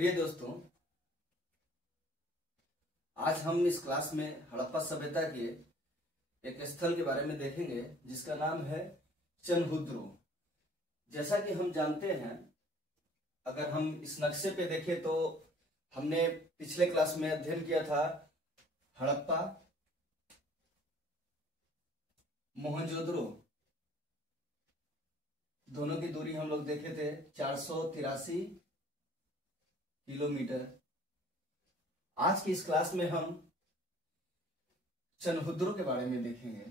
प्रिय दोस्तों, आज हम इस क्लास में हड़प्पा सभ्यता के एक स्थल के बारे में देखेंगे जिसका नाम है चनहुद्रो। जैसा कि हम जानते हैं, अगर हम इस नक्शे पे देखें तो हमने पिछले क्लास में अध्ययन किया था हड़प्पा, मोहनजोदड़ो, दोनों की दूरी हम लोग देखे थे 483 किलोमीटर। आज की इस क्लास में हम चनहुद्रो के बारे में देखेंगे।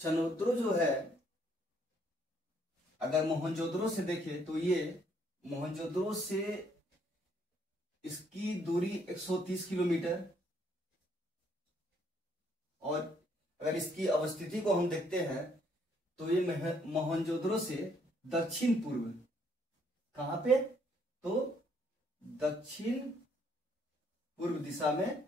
चनहुद्रो जो है, अगर मोहनजोदड़ो से देखें तो ये मोहनजोदड़ो से इसकी दूरी 130 किलोमीटर, और अगर इसकी अवस्थिति को हम देखते हैं तो ये मोहनजोदड़ो से दक्षिण पूर्व, कहां पे, तो दक्षिण पूर्व दिशा में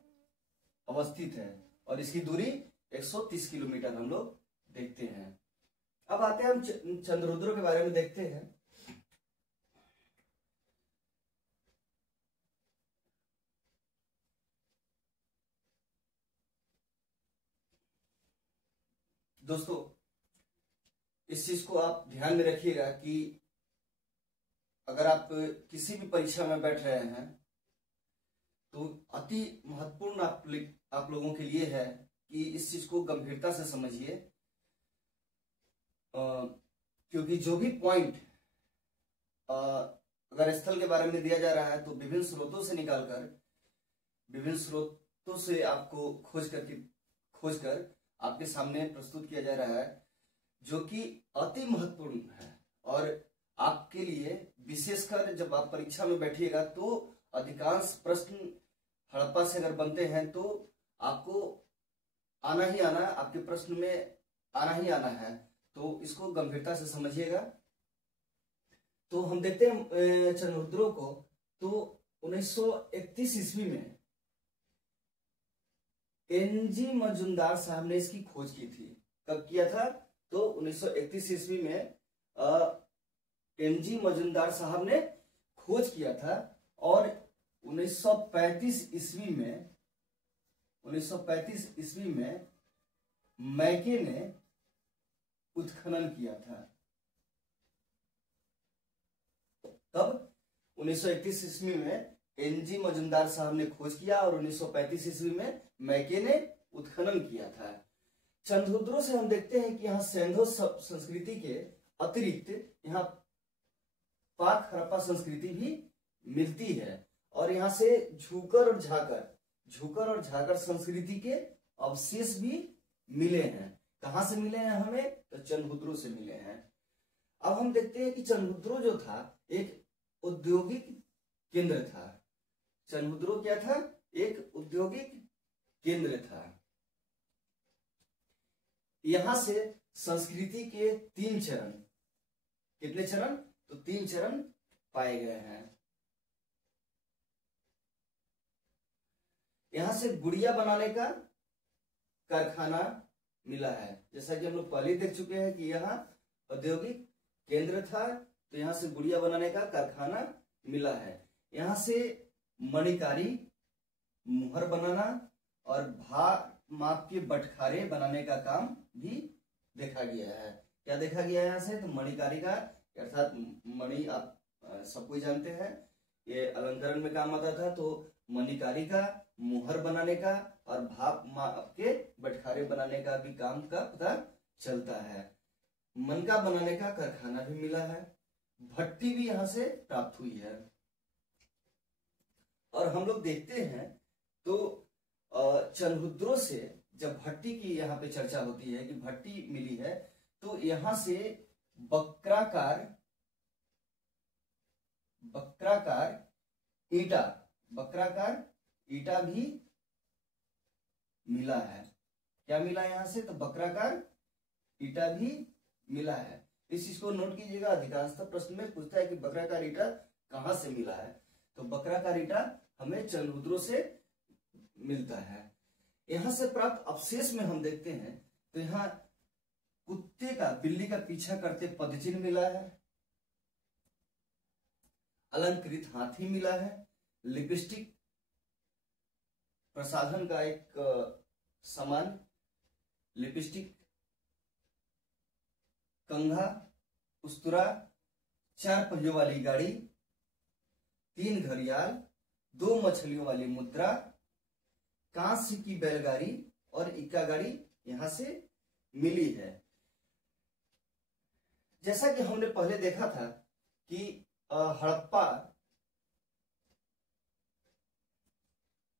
अवस्थित है और इसकी दूरी 130 किलोमीटर हम लोग देखते हैं। अब आते हैं हम चनहुद्रो के बारे में देखते हैं। दोस्तों, इस चीज को आप ध्यान में रखिएगा कि अगर आप किसी भी परीक्षा में बैठ रहे हैं तो अति महत्वपूर्ण आप लोगों के लिए है कि इस चीज को गंभीरता से समझिए, क्योंकि जो भी पॉइंट अगर स्थल के बारे में दिया जा रहा है तो विभिन्न स्रोतों से निकालकर, विभिन्न स्रोतों से आपको खोज कर आपके सामने प्रस्तुत किया जा रहा है, जो कि अति महत्वपूर्ण है। और आपके लिए विशेषकर जब आप परीक्षा में बैठिएगा तो अधिकांश प्रश्न हड़प्पा से अगर बनते हैं तो आपको आना ही आना, आपके प्रश्न में आना ही आना है, तो इसको गंभीरता से समझिएगा। तो हम देखते हैं चनहुद्रो को, तो 1931 ईस्वी में एनजी मजुमदार साहब ने इसकी खोज की थी। कब किया था? तो 1931 ईस्वी में एनजी मजुमदार साहब ने खोज किया था, और 1935 ईस्वी में मैके ने उत्खनन किया था। तब 1931 ईस्वी में एनजी मजुमदार साहब ने खोज किया और 1935 ईस्वी में मैके ने उत्खनन किया था। चनहुद्रो से हम देखते हैं कि यहाँ सैंधो संस्कृति के अतिरिक्त यहाँ पाक हड़प्पा संस्कृति भी मिलती है, और यहाँ से झूकर और झाकर संस्कृति के अवशेष भी मिले हैं। कहां से मिले हैं हमें? तो चनहुद्रो से मिले हैं। अब हम देखते हैं कि चनहुद्रो जो था एक औद्योगिक केंद्र था। चनहुद्रो क्या था? एक औद्योगिक केंद्र था। यहां से संस्कृति के 3 चरण, कितने चरण? तो 3 चरण पाए गए हैं। यहां से गुड़िया बनाने का कारखाना मिला है। जैसा कि हम लोग पहले देख चुके हैं कि यहाँ औद्योगिक केंद्र था, तो यहां से गुड़िया बनाने का कारखाना मिला है। यहां से मणिकारी, मुहर बनाना और भार माप के बटखारे बनाने का काम भी देखा गया है। क्या देखा गया है यहाँ से? तो मणिकारी का, अर्थात मणि आप सब कोई जानते हैं, ये अलंकरण में काम आता था, तो मणिकारी का, मुहर बनाने का और भाप माप के बटखारे बनाने का भी काम का पता चलता है। मनका बनाने का कारखाना भी मिला है। भट्टी भी यहां से प्राप्त हुई है। और हम लोग देखते हैं तो चनहुद्रो से जब भट्टी की यहाँ पे चर्चा होती है कि भट्टी मिली है, तो यहां से बक्राकार ईटा भी मिला है। क्या मिला यहां से? तो बक्राकार ईटा भी मिला है। इस चीज को नोट कीजिएगा, अधिकांशतः प्रश्न में पूछता है कि बक्राकार ईटा कहां से मिला है। तो बक्राकार ईटा हमें चनहुद्रो से मिलता है। यहां से प्राप्त अवशेष में हम देखते हैं तो यहाँ कुत्ते का, बिल्ली का पीछा करते पदचिन्ह मिला है, अलंकृत हाथी मिला है, लिपस्टिक प्रसाधन का एक सामान, लिपस्टिक, कंघा, उस्तरा, 4 पहियों वाली गाड़ी, 3 घड़ियाल, 2 मछलियों वाली मुद्रा, कांस्य की बैलगाड़ी और इक्का गाड़ी यहां से मिली है। जैसा कि हमने पहले देखा था कि हड़प्पा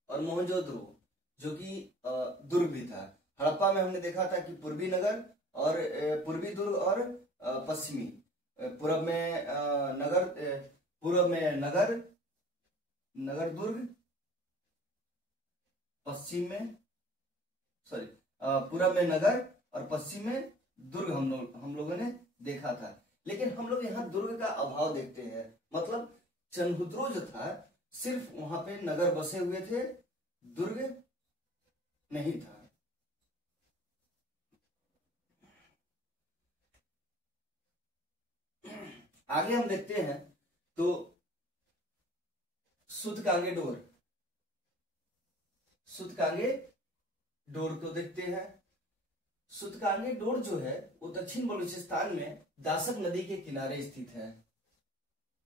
और मोहनजोदड़ो जो कि दुर्ग भी था। हड़प्पा में हमने देखा था कि पूर्वी नगर और पूर्वी दुर्ग और पश्चिमी, पूर्व में नगर, पूर्व में नगर दुर्ग, पश्चिम में पूर्व में नगर और पश्चिम में दुर्ग हम लोगों ने देखा था। लेकिन हम लोग यहाँ दुर्ग का अभाव देखते हैं, मतलब चनहुद्रो जो था सिर्फ वहां पे नगर बसे हुए थे, दुर्ग नहीं था। आगे हम देखते हैं तो सूतकांगे डोर को देखते हैं। सूतकांगे डोर जो है वो दक्षिण बलूचिस्तान में दासक नदी के किनारे स्थित है।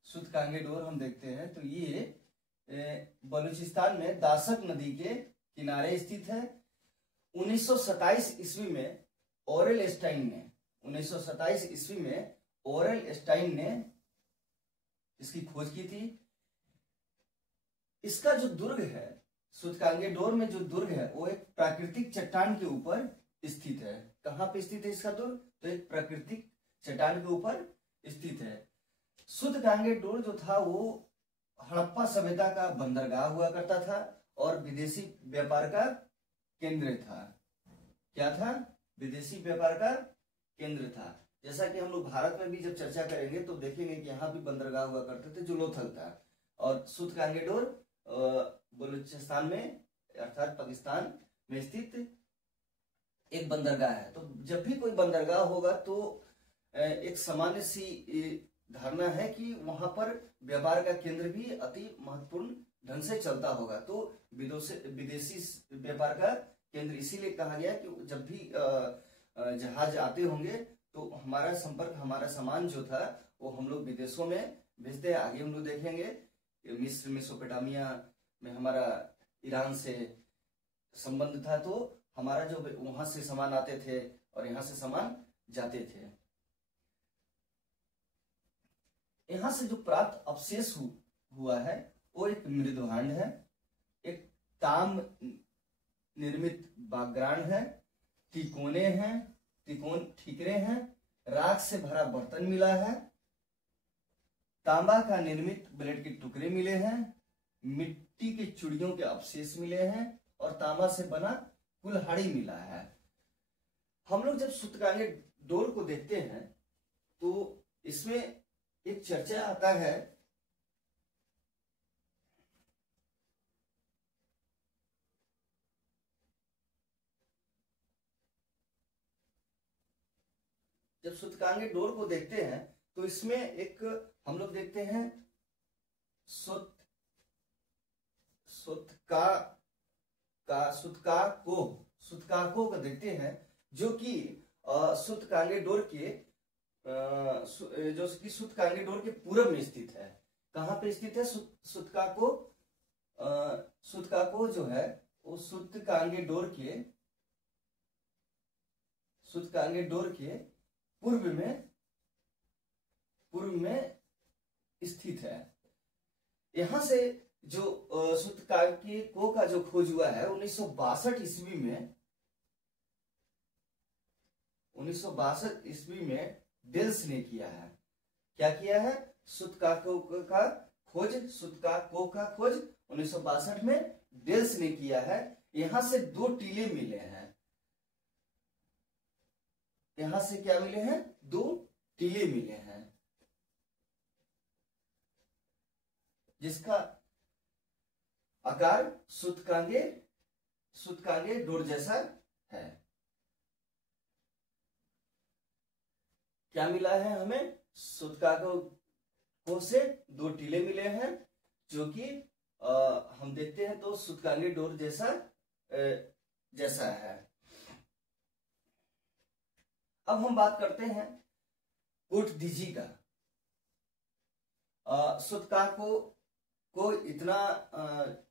सूतकांगे डोर हम देखते हैं तो ये बलूचिस्तान में दासक नदी के किनारे स्थित है। 1927 ईस्वी में ओरेल स्टाइन ने इसकी खोज की थी। इसका जो दुर्ग है, सूतकांगे डोर में जो दुर्ग है वो एक प्राकृतिक चट्टान के ऊपर स्थित है। कहां पे स्थित है इसका दुर्ग? तो एक प्राकृतिक चट्टान के ऊपर स्थित है। सूतकांगे डोर जो था वो हड़प्पा सभ्यता का बंदरगाह हुआ करता था और विदेशी व्यापार का केंद्र था। क्या था? विदेशी व्यापार का केंद्र था। जैसा कि हम लोग भारत में भी जब चर्चा करेंगे तो देखेंगे कि यहाँ भी बंदरगाह हुआ करते थे जो लोथल था। और सूतकांगे डोर बलूचिस्तान में अर्थात पाकिस्तान में स्थित एक बंदरगाह है। तो जब भी कोई बंदरगाह होगा तो एक सामान्य सी धारणा है कि वहां पर व्यापार का केंद्र भी अति महत्वपूर्ण ढंग से चलता होगा। तो विदेशी व्यापार का केंद्र इसीलिए कहा गया कि जब भी जहाज आते होंगे तो हमारा संपर्क, हमारा सामान जो था वो हम लोग विदेशों में भेजते हैं। आगे हम लोग देखेंगे मिस्र, मेसोपोटामिया में हमारा ईरान से संबंध था, तो हमारा जो वहां से सामान आते थे और यहाँ से सामान जाते थे। यहाँ से जो प्राप्त अवशेष हुआ है वो एक मृदभांड है, एक ताम निर्मित बागरान है, तिकोने हैं, तिकोन ठीकरे हैं, राख से भरा बर्तन मिला है, तांबा का निर्मित ब्लेड के टुकड़े मिले हैं, मिट्टी के चूड़ियों के अवशेष मिले हैं और तांबा से बना कुल्हाड़ी मिला है। हम लोग जब सूतकांगे डोर को देखते हैं तो इसमें एक चर्चा आता है जब सूतकांगे डोर को देखते हैं तो इसमें एक हम लोग देखते हैं सूतकाको को देखते हैं जो कि सूतकांगे डोर के सूतकांगे डोर के पूर्व में स्थित है। कहां पे स्थित है सूतकाको? सूतकाको जो है वो सूतकांगे डोर के पूर्व में स्थित है। यहां से जो सूतकांगे को का जो खोज हुआ है 1962 ईस्वी में डेल्स ने किया है। क्या किया है? सूतकाको का खोज 1962 में डेल्स ने किया है। यहां से 2 टीले मिले हैं। यहां से क्या मिले हैं? 2 टीले मिले हैं जिसका आकार सूतकांगे डोर जैसा है। क्या मिला है हमें? सूतकांगों से 2 टीले मिले हैं, जो कि हम देखते हैं तो सूतकांगे डोर जैसा है। अब हम बात करते हैं कोटदीजी का। सूतकांगों को इतना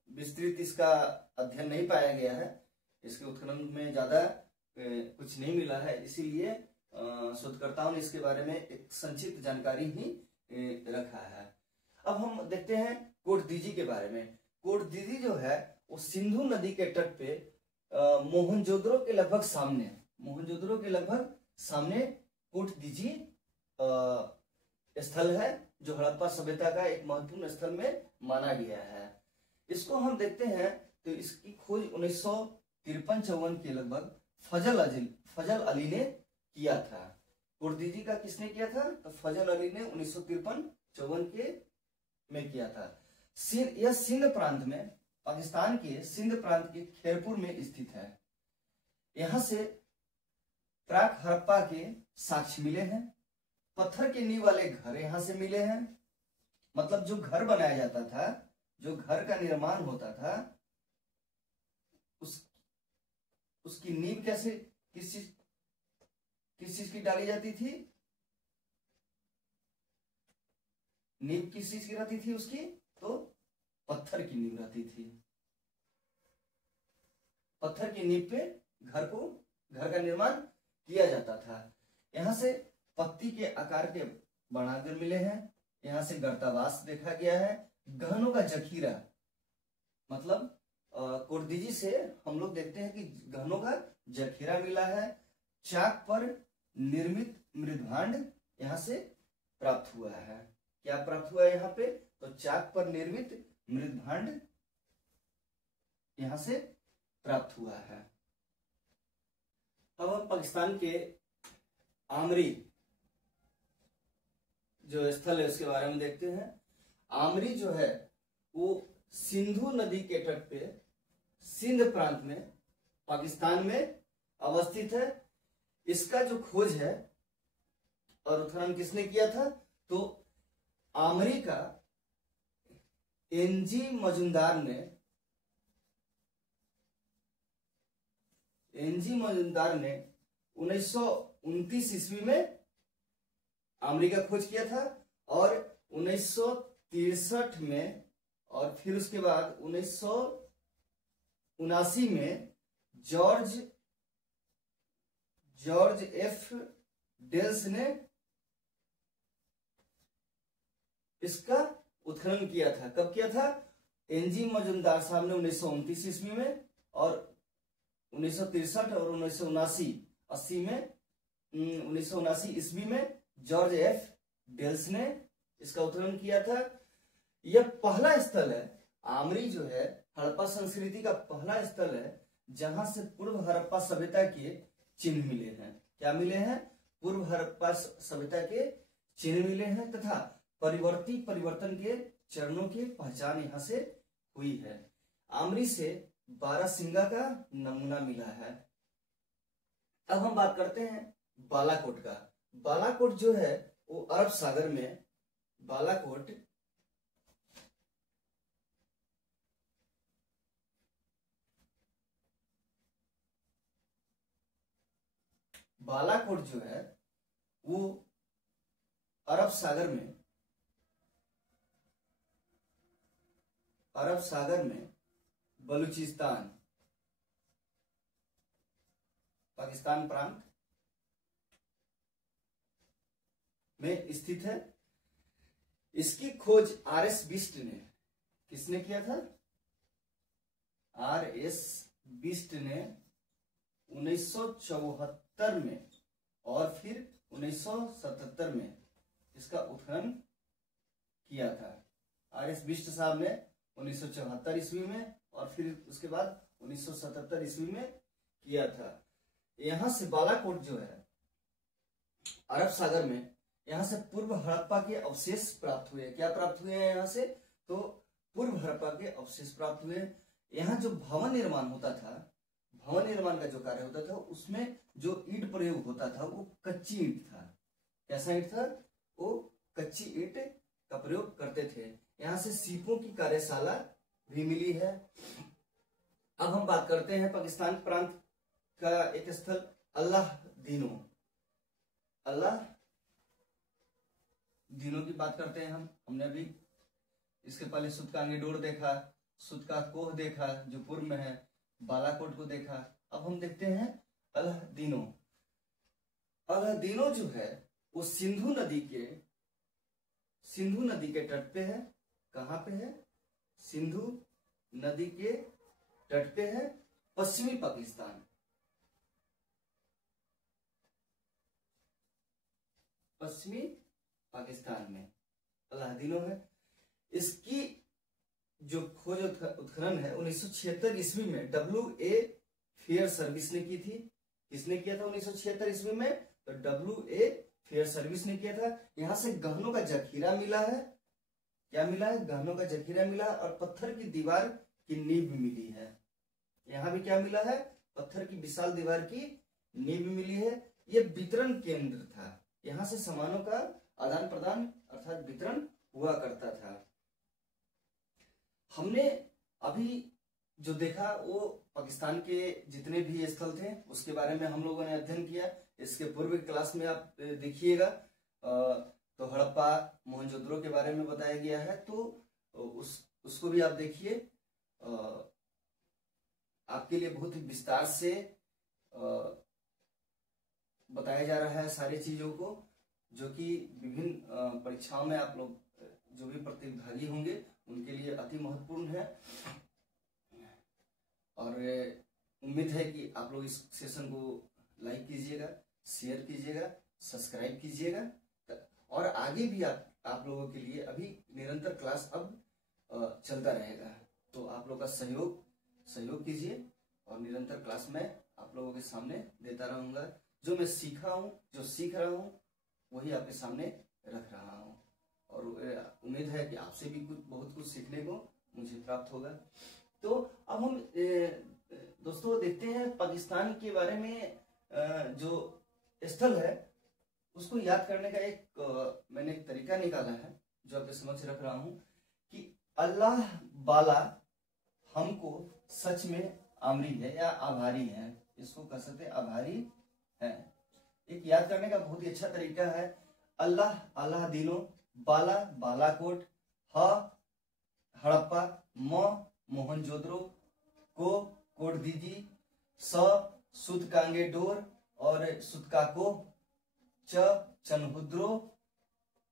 विस्तृत इसका अध्ययन नहीं पाया गया है, इसके उत्खनन में ज्यादा कुछ नहीं मिला है, इसीलिए शोधकर्ताओं ने इसके बारे में एक संक्षिप्त जानकारी ही रखा है। अब हम देखते हैं कोटदीजी के बारे में। कोटदीजी जो है वो सिंधु नदी के तट पे मोहनजोदड़ो के लगभग सामने कोटदीजी स्थल है, जो हड़प्पा सभ्यता का एक महत्वपूर्ण स्थल में माना गया है। इसको हम देखते हैं तो इसकी खोज 1953-54 के लगभग फजल अली ने किया था। कोटदीजी का किसने किया था? तो फजल अली ने 1953-54 के में किया था। यह सिंध प्रांत में, पाकिस्तान के सिंध प्रांत के खैरपुर में स्थित है। यहां से प्राक हड़प्पा के साक्ष्य मिले हैं। पत्थर के नींव वाले घर यहां से मिले हैं। मतलब जो घर बनाया जाता था, जो घर का निर्माण होता था, उसकी नींव कैसे किस चीज की डाली जाती थी? नींव किस चीज की रहती थी उसकी? तो पत्थर की नींव रहती थी। पत्थर की नींव पे घर का निर्माण किया जाता था। यहां से पत्ती के आकार के बनाकर मिले हैं। यहां से गर्तावास देखा गया है। गहनों का जखीरा, मतलब कोटदीजी से हम लोग देखते हैं कि गहनों का जखीरा मिला है। चाक पर निर्मित मृदभांड यहां से प्राप्त हुआ है। क्या प्राप्त हुआ है यहाँ पे? तो चाक पर निर्मित मृदभांड यहां से प्राप्त हुआ है। अब हम पाकिस्तान के आमरी जो स्थल है उसके बारे में देखते हैं। आमरी जो है वो सिंधु नदी के तट पे सिंध प्रांत में, पाकिस्तान में अवस्थित है। इसका जो खोज है और उत्खनन किसने किया था? तो आमरी का एनजी मजुमदार ने 1929 ईस्वी में आमरी का खोज किया था, और 1963 में, और फिर उसके बाद 1979 में जॉर्ज एफ डेल्स ने इसका उत्खनन किया था। कब किया था? एनजी मजुमदार साहब ने 1929 ईस्वी में, और 1963 और 1979 ईस्वी में जॉर्ज एफ डेल्स ने इसका उत्खनन किया था। यह पहला स्थल है, आमरी जो है हड़प्पा संस्कृति का पहला स्थल है जहां से पूर्व हड़प्पा सभ्यता के चिन्ह मिले हैं। क्या मिले हैं? पूर्व हड़प्पा सभ्यता के चिन्ह मिले हैं, तथा परिवर्तन के चरणों की पहचान यहां से हुई है। आमरी से बारासिंगा का नमूना मिला है। अब हम बात करते हैं बालाकोट का। बालाकोट जो है वो अरब सागर में, बालाकोट जो है वो अरब सागर में बलूचिस्तान, पाकिस्तान प्रांत में स्थित है। इसकी खोज आर.एस. बिष्ट ने, किसने किया था? आर.एस. बिष्ट ने 1974 में और फिर 1977 में इसका उत्खनन किया था। आर.एस. बिष्ट साहब ने 1974 ईस्वी में और फिर उसके बाद 1977 ईस्वी में किया था। यहां से बालाकोट जो है अरब सागर में, यहां से पूर्व हड़प्पा के अवशेष प्राप्त हुए। क्या प्राप्त हुए हैं यहां से? तो पूर्व हड़प्पा के अवशेष प्राप्त हुए। यहाँ जो भवन निर्माण होता था, भवन निर्माण का जो कार्य होता था उसमें जो ईंट प्रयोग होता था वो कच्ची ईंट था। कैसा ईंट था? वो कच्ची ईंट का प्रयोग करते थे। यहाँ से सीपों की कार्यशाला भी मिली है। अब हम बात करते हैं पाकिस्तान प्रांत का एक स्थल अल्लाह दीनो। अल्लाह दीनो की बात करते हैं हम। हमने अभी इसके पहले सुतकांगे डोर देखा, सुतका कोह देखा जो पूर्व में है, बालाकोट को देखा। अब हम देखते हैं अल्लाह दीनो। अल्लाह दीनो जो है वो सिंधु नदी के तट पे है। कहां पे है? सिंधु नदी के तट पे है, पश्चिमी पाकिस्तान। पश्चिमी पाकिस्तान में अल्लाह दीनो है। इसकी जो खोज उत्खनन है 1976 ईस्वी में WA फेयर सर्विस ने की थी। किसने किया था 1976 ईस्वी में? तो WA फेयर सर्विस ने किया था। यहां से गहनों का जखीरा मिला है। क्या मिला है? गहनों का जखीरा मिला और पत्थर की दीवार की नींव मिली है। यहाँ भी क्या मिला है? पत्थर की विशाल दीवार की नींव मिली है। यह वितरण केंद्र था। यहाँ से सामानों का आदान प्रदान अर्थात वितरण हुआ करता था। हमने अभी जो देखा वो पाकिस्तान के जितने भी स्थल थे उसके बारे में हम लोगों ने अध्ययन किया। इसके पूर्व की क्लास में आप देखिएगा तो हड़प्पा मोहनजोदड़ो के बारे में बताया गया है, तो उसको भी आप देखिए। आपके लिए बहुत ही विस्तार से बताया जा रहा है सारी चीजों को, जो कि विभिन्न परीक्षाओं में आप लोग जो भी प्रतिभागी होंगे उनके लिए अति महत्वपूर्ण है। और उम्मीद है कि आप लोग इस सेशन को लाइक कीजिएगा, शेयर कीजिएगा, सब्सक्राइब कीजिएगा और आगे भी आप लोगों के लिए अभी निरंतर क्लास अब चलता रहेगा। तो आप लोग का सहयोग कीजिए और निरंतर क्लास में आप लोगों के सामने देता रहूंगा। जो मैं सीखा हूँ, जो सीख रहा हूँ, वही आपके सामने रख रहा हूँ और उम्मीद है कि आपसे भी बहुत कुछ सीखने को मुझे प्राप्त होगा। तो अब हम दोस्तों देखते हैं पाकिस्तान के बारे में जो स्थल है उसको याद करने का मैंने एक तरीका निकाला है जो आपके समक्ष रख रहा हूं कि अल्लाह बाला हमको सच में आमरी है या आभारी है। इसको कह सकते हैं आभारी है। एक याद करने का बहुत ही अच्छा तरीका है। अल्लाह दीनो, बाला बालाकोट, हड़प्पा, मोहनजोदड़ो, को कोटदीजी, सुतकांगे डोर और सुतकाको, चनहुद्रो,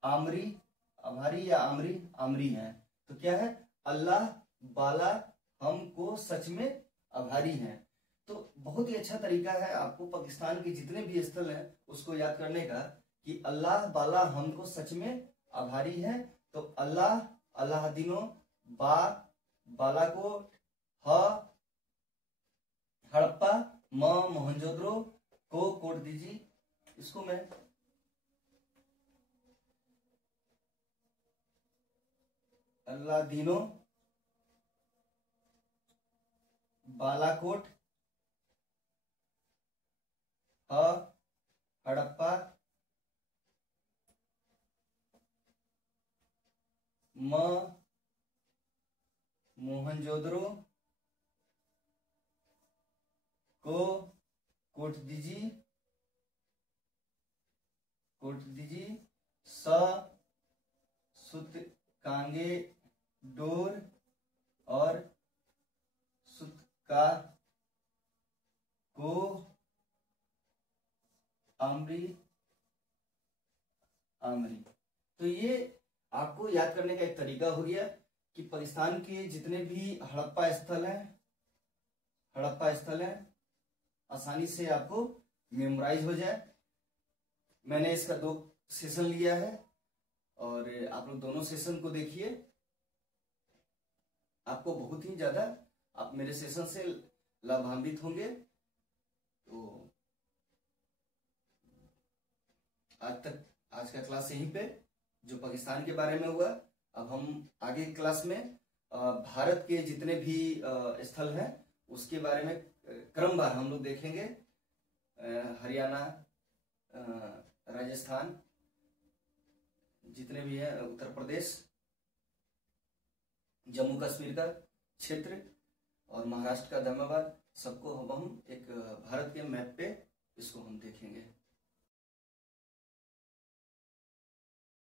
आमरी, आभारी या आमरी है। तो क्या है? अल्लाह बाला हमको सच में आभारी है। तो बहुत ही अच्छा तरीका है आपको पाकिस्तान के जितने भी स्थल हैं उसको याद करने का कि अल्लाह बाला हमको सच में आभारी है। तो अल्लाह दीनो, बालाकोट, हड़प्पा, मोहनजोदड़ो, को कोटदीजी। इसको मैं अल्लाह दीनो, बालाकोट, हड़प्पा, मोहनजोदड़ो, को कोटदीजी, सुतकांगे डोर और सुतका को आमरी। तो ये आपको याद करने का एक तरीका हो गया कि पाकिस्तान के जितने भी हड़प्पा स्थल हैं आसानी से आपको मेमोराइज हो जाए। मैंने इसका 2 सेशन लिया है और आप लोग दोनों सेशन को देखिए। आपको बहुत ही ज्यादा आप मेरे सेशन से लाभान्वित होंगे। तो आज का क्लास यहीं पे जो पाकिस्तान के बारे में हुआ। अब हम आगे क्लास में भारत के जितने भी स्थल हैं उसके बारे में क्रमवार हम लोग देखेंगे। हरियाणा, राजस्थान, जितने भी हैं, उत्तर प्रदेश, जम्मू कश्मीर का क्षेत्र और महाराष्ट्र का धर्माबाद, सबको हम एक भारत के मैप पे इसको हम देखेंगे।